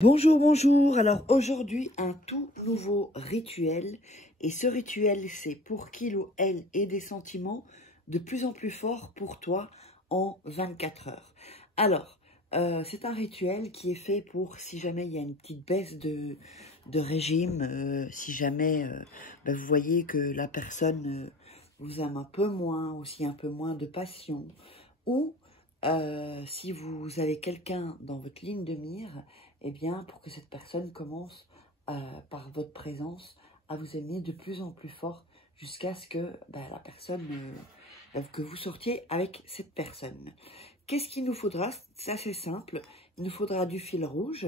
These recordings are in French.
Bonjour, bonjour. Alors aujourd'hui, un tout nouveau rituel. Et ce rituel, c'est pour qu'il ou elle ait des sentiments de plus en plus forts pour toi en 24 heures. Alors, c'est un rituel qui est fait pour si jamais il y a une petite baisse de régime, si jamais vous voyez que la personne vous aime un peu moins, aussi un peu moins de passion, ou si vous avez quelqu'un dans votre ligne de mire, eh bien, pour que cette personne commence par votre présence à vous aimer de plus en plus fort jusqu'à ce que la personne, que vous sortiez avec cette personne. Qu'est-ce qu'il nous faudra? C'est assez simple. Il nous faudra du fil rouge,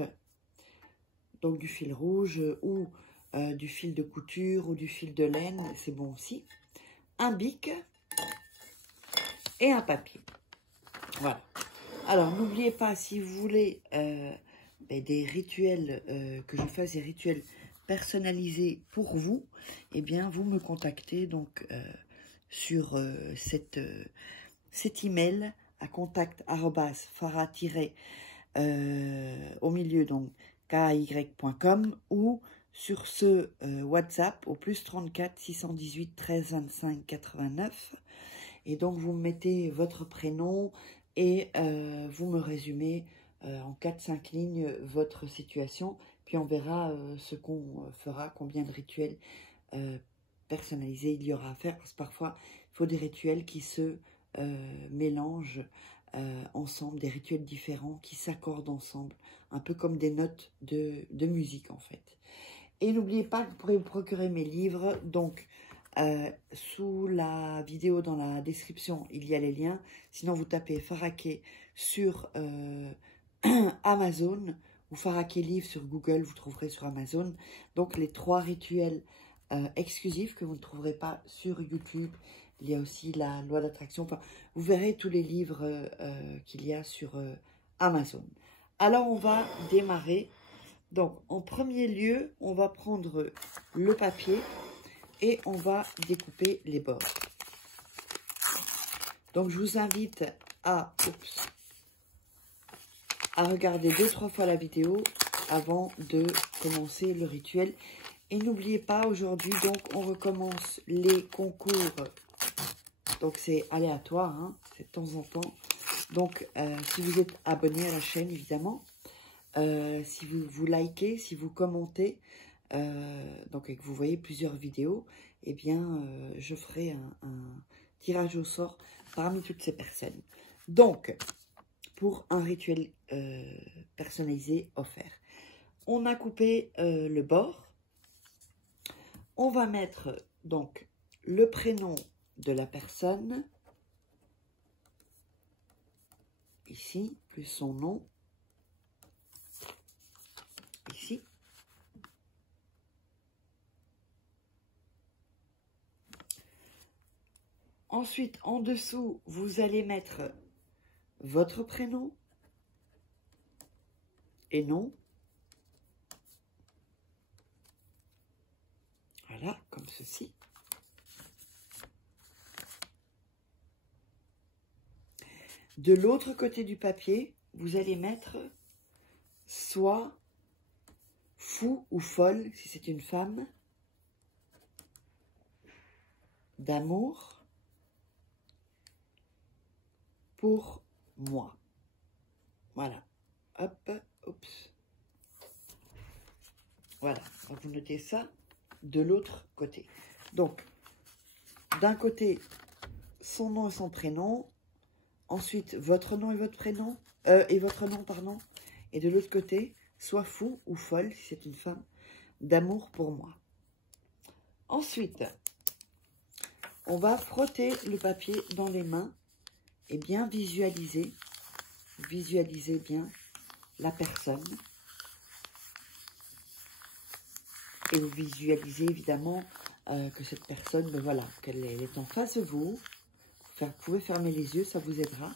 donc du fil rouge ou du fil de couture ou du fil de laine, c'est bon aussi. Un bic et un papier. Voilà. Alors, n'oubliez pas, si vous voulez des rituels, que je fasse des rituels personnalisés pour vous, eh bien, vous me contactez donc sur cet email à contact@farah- au milieu, donc kay.com, ou sur ce WhatsApp au +34 618 13 25 89. Et donc, vous mettez votre prénom et vous me résumez en 4-5 lignes votre situation. Puis on verra ce qu'on fera, combien de rituels personnalisés il y aura à faire. Parce que parfois, il faut des rituels qui se mélangent ensemble, des rituels différents qui s'accordent ensemble. Un peu comme des notes de musique en fait. Et n'oubliez pas que vous pourrez vous procurer mes livres. Donc, sous la vidéo, dans la description, il y a les liens. Sinon, vous tapez Faraké sur Amazon ou Faraké Livre sur Google, vous trouverez sur Amazon. Donc, les 3 rituels exclusifs que vous ne trouverez pas sur YouTube. Il y a aussi la loi d'attraction. Enfin, vous verrez tous les livres qu'il y a sur Amazon. Alors, on va démarrer. Donc, en premier lieu, on va prendre le papier et on va découper les bords. Donc, je vous invite à regarder 2-3 fois la vidéo avant de commencer le rituel. Et n'oubliez pas, aujourd'hui, donc, on recommence les concours. Donc, c'est aléatoire, hein, c'est de temps en temps. Donc, si vous êtes abonné à la chaîne, évidemment, si vous likez, si vous commentez, donc et que vous voyez plusieurs vidéos, eh bien, je ferai un tirage au sort parmi toutes ces personnes. Donc, pour un rituel personnalisé offert, on a coupé le bord. On va mettre donc le prénom de la personne, ici, plus son nom, ici. Ensuite, en dessous, vous allez mettre votre prénom et nom. Voilà, comme ceci. De l'autre côté du papier, vous allez mettre soit fou ou folle, si c'est une femme, d'amour pour moi. Voilà. Hop, oups. Voilà. Vous notez ça de l'autre côté. Donc, d'un côté, son nom et son prénom. Ensuite, votre nom et votre prénom. Votre nom, pardon. Et de l'autre côté, soit fou ou folle, si c'est une femme, d'amour pour moi. Ensuite, on va frotter le papier dans les mains et bien visualiser bien la personne. Et vous visualisez évidemment que cette personne, voilà, qu'elle est en face de vous. Vous pouvez fermer les yeux, ça vous aidera.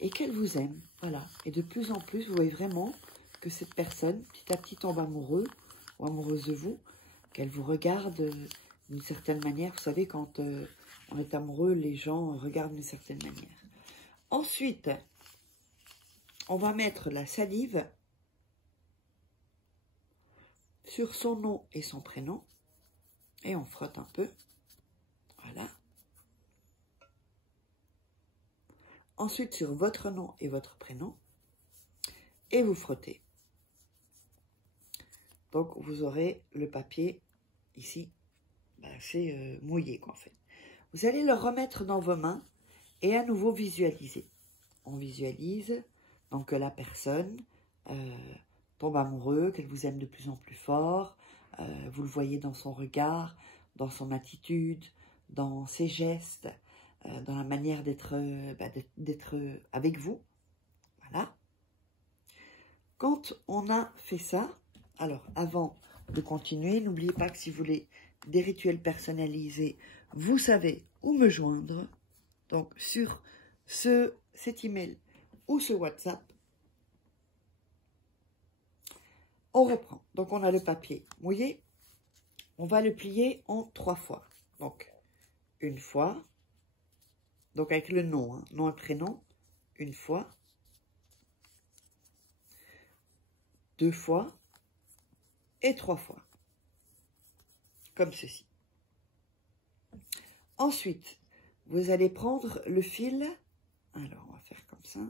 Et qu'elle vous aime, voilà. Et de plus en plus, vous voyez vraiment que cette personne, petit à petit, tombe amoureux ou amoureuse de vous, qu'elle vous regarde d'une certaine manière. Vous savez, quand on est amoureux, les gens regardent d'une certaine manière. Ensuite, on va mettre la salive sur son nom et son prénom. Et on frotte un peu. Voilà. Ensuite, sur votre nom et votre prénom. Et vous frottez. Donc, vous aurez le papier ici, assez mouillé, quoi, en fait. Vous allez le remettre dans vos mains et à nouveau visualiser. On visualise donc que la personne tombe amoureux, qu'elle vous aime de plus en plus fort. Vous le voyez dans son regard, dans son attitude, dans ses gestes, dans la manière d'être avec vous. Voilà. Quand on a fait ça, alors avant de continuer, n'oubliez pas que si vous voulez des rituels personnalisés, vous savez où me joindre. Donc sur cet email ou ce WhatsApp. On reprend. Donc on a le papier mouillé. On va le plier en 3 fois. Donc une fois. Donc avec le nom, hein, nom et prénom. Une fois. 2 fois. Et 3 fois. Comme ceci. Ensuite, vous allez prendre le fil. Alors, on va faire comme ça.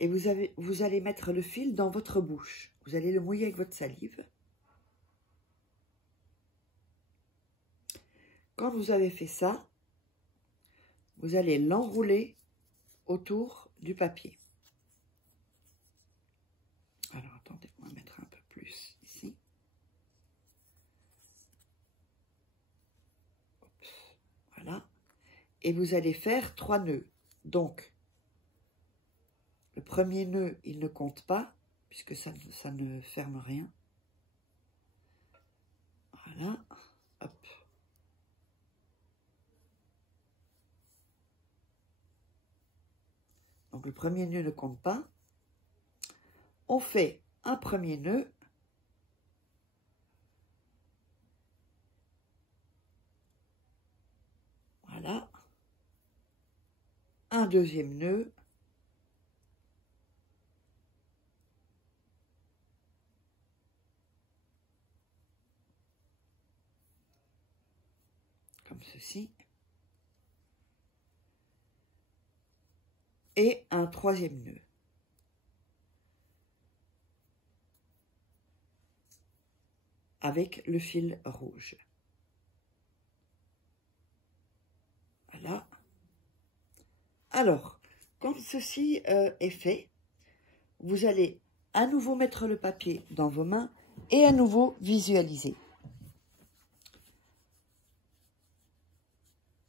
Et vous allez mettre le fil dans votre bouche. Vous allez le mouiller avec votre salive. Quand vous avez fait ça, vous allez l'enrouler autour du papier. Alors, attendez, on va mettre un peu plus ici. Voilà. Et vous allez faire 3 nœuds. Donc, le premier nœud, il ne compte pas, puisque ça ne ferme rien. Voilà. Hop. Donc, le premier nœud ne compte pas. On fait un premier nœud. Voilà. Un deuxième nœud. Comme ceci. Et un troisième nœud. Avec le fil rouge. Voilà. Alors, quand ceci est fait, vous allez à nouveau mettre le papier dans vos mains et à nouveau visualiser.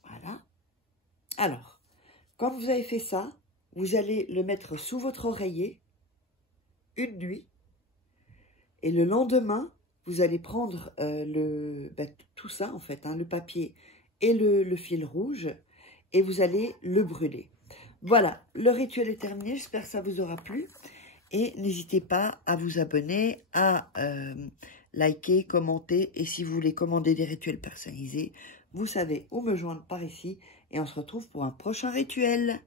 Voilà. Alors, quand vous avez fait ça, vous allez le mettre sous votre oreiller une nuit et le lendemain, vous allez prendre tout ça en fait, hein, le papier et le fil rouge et vous allez le brûler. Voilà, le rituel est terminé, j'espère que ça vous aura plu. Et n'hésitez pas à vous abonner, à liker, commenter. Et si vous voulez commander des rituels personnalisés, vous savez où me joindre par ici. Et on se retrouve pour un prochain rituel.